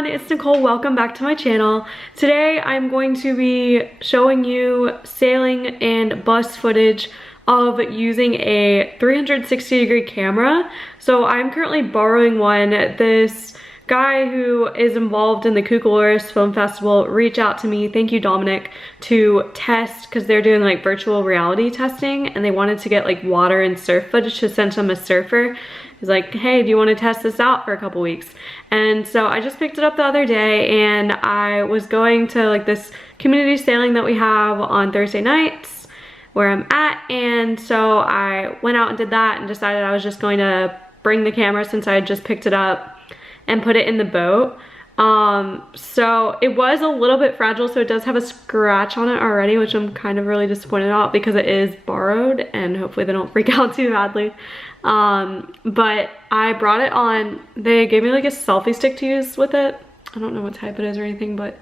everyone, it's Nicole. Welcome back to my channel. Today I'm going to be showing you sailing and bus footage of using a 360-degree camera. So I'm currently borrowing one. This guy who is involved in the Cucaloris Film Festival reached out to me, thank you Dominic, to test, because they're doing like virtual reality testing and they wanted to get like water and surf footage to send to a surfer. He's like, hey, do you want to test this out for a couple weeks? And so I just picked it up the other day, and I was going to like this community sailing that we have on Thursday nights where I'm at, and so I went out and did that and decided I was just going to bring the camera since I had just picked it up and put it in the boat. So it was a little bit fragile, so it does have a scratch on it already, which I'm kind of really disappointed about because it is borrowed and hopefully they don't freak out too badly. But I brought it on. They gave me like a selfie stick to use with it. I don't know what type it is or anything, but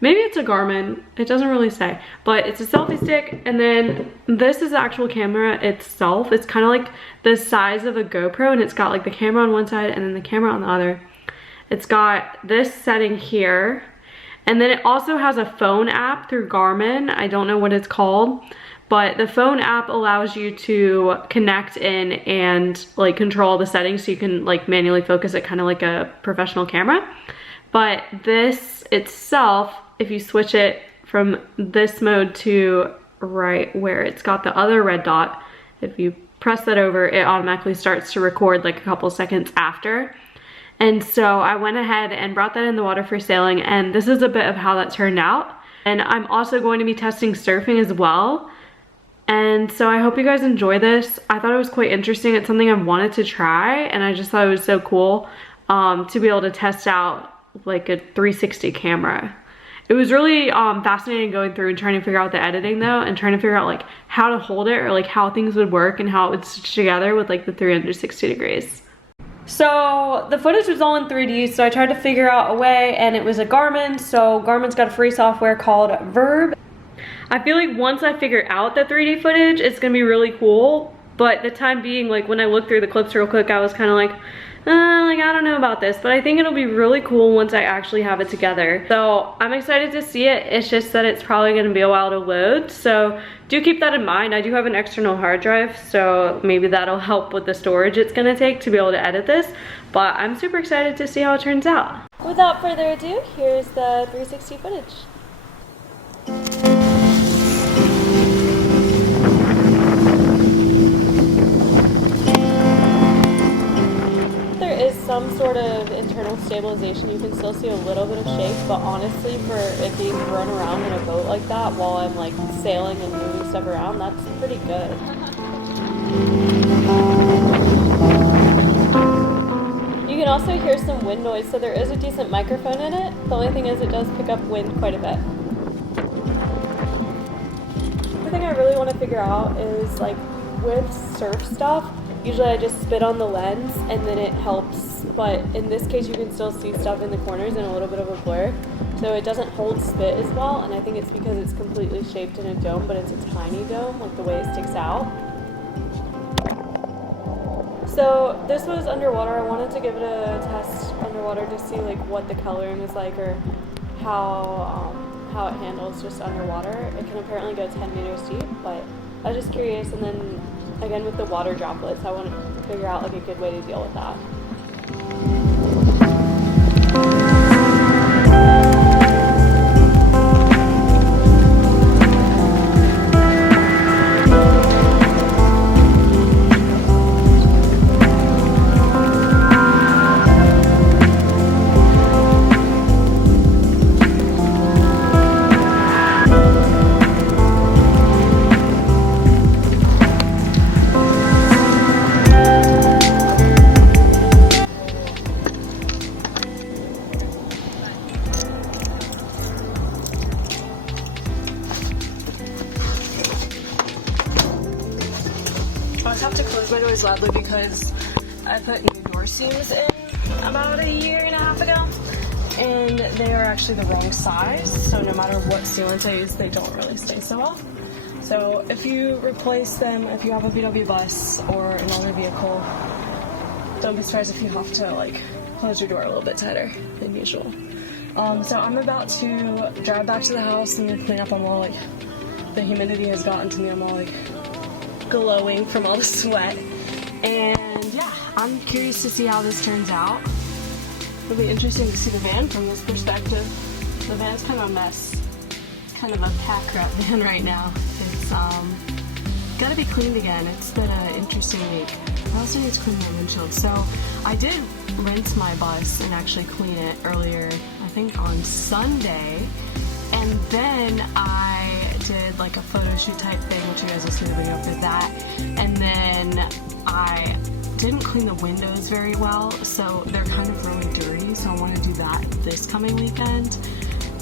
maybe it's a Garmin. It doesn't really say, but it's a selfie stick. And then this is the actual camera itself. It's kind of like the size of a GoPro, and it's got like the camera on one side and then the camera on the other. It's got this setting here, and then it also has a phone app through Garmin. I don't know what it's called, but the phone app allows you to connect in and like control the settings so you can like manually focus it, kind of like a professional camera. But this itself, if you switch it from this mode to right where it's got the other red dot, if you press that over, it automatically starts to record like a couple seconds after. And so I went ahead and brought that in the water for sailing, and this is a bit of how that turned out. And I'm also going to be testing surfing as well. And so I hope you guys enjoy this. I thought it was quite interesting. It's something I've wanted to try, and I just thought it was so cool to be able to test out like a 360 camera. It was really fascinating going through and trying to figure out the editing though, and trying to figure out like how to hold it or like how things would work and how it would stitch together with like the 360 degrees. So the footage was all in 3D, so I tried to figure out a way, and it was a Garmin. So Garmin's got a free software called VIRB. I feel like once I figure out the 3D footage, it's gonna be really cool. But the time being, like when I looked through the clips real quick, I was kind of like I don't know about this, but I think it'll be really cool once I actually have it together. So I'm excited to see it. It's just that it's probably gonna be a while to load, so do keep that in mind. I do have an external hard drive, so maybe that'll help with the storage it's gonna take to be able to edit this, but I'm super excited to see how it turns out. Without further ado, here's the 360 footage. Some sort of internal stabilization. You can still see a little bit of shake, but honestly, for it being thrown around in a boat like that while I'm like sailing and moving stuff around, that's pretty good. You can also hear some wind noise, so there is a decent microphone in it. The only thing is it does pick up wind quite a bit. The thing I really want to figure out is like with surf stuff, usually I just spit on the lens and then it helps, but in this case you can still see stuff in the corners and a little bit of a blur. So it doesn't hold spit as well, and I think it's because it's completely shaped in a dome, but it's a tiny dome, like the way it sticks out. So this was underwater. I wanted to give it a test underwater to see like what the coloring is like, or how it handles just underwater. It can apparently go 10 meters deep, but I was just curious, and then again with the water droplets, I want to figure out like a good way to deal with that. I have to close my doors loudly because I put new door seams in about a year and a half ago, and they are actually the wrong size, so no matter what sealants I use, they don't really stay so well. So if you replace them, if you have a VW bus or another vehicle, don't be surprised if you have to like close your door a little bit tighter than usual. So I'm about to drive back to the house and clean up. I'm all like, the humidity has gotten to me. I'm all like glowing from all the sweat. And yeah, I'm curious to see how this turns out. It'll be interesting to see the van from this perspective. The van's kind of a mess. It's kind of a pack rat van right now. It's gotta be cleaned again. It's been an interesting week. I also need to clean my windshield. So I did rinse my bus and actually clean it earlier, I think on Sunday. And then I did like a photo shoot type thing, which you guys will see the video for that. And then I didn't clean the windows very well, so they're kind of really dirty. So I want to do that this coming weekend.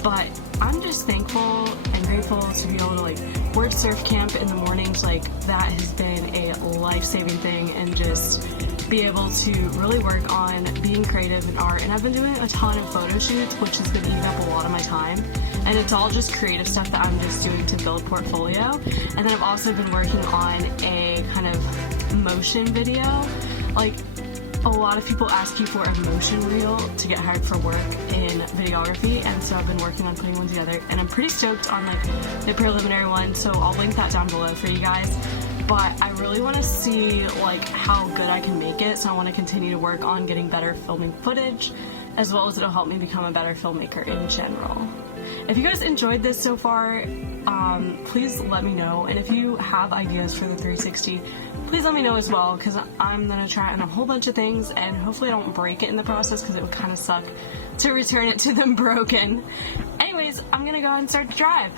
But I'm just thankful and grateful to be able to like work surf camp in the mornings. Like that has been a life-saving thing, and just be able to really work on being creative in art. And I've been doing a ton of photo shoots, which has been eating up a lot of my time. And it's all just creative stuff that I'm just doing to build portfolio. And then I've also been working on a kind of motion video. Like, a lot of people ask you for a motion reel to get hired for work in videography, and so I've been working on putting one together, and I'm pretty stoked on like the preliminary one, so I'll link that down below for you guys. But I really want to see like how good I can make it, so I want to continue to work on getting better filming footage, as well as it'll help me become a better filmmaker in general. If you guys enjoyed this so far, please let me know, and if you have ideas for the 360, please let me know as well, because I'm going to try on a whole bunch of things, and hopefully I don't break it in the process, because it would kind of suck to return it to them broken. Anyways, I'm going to go and start to drive.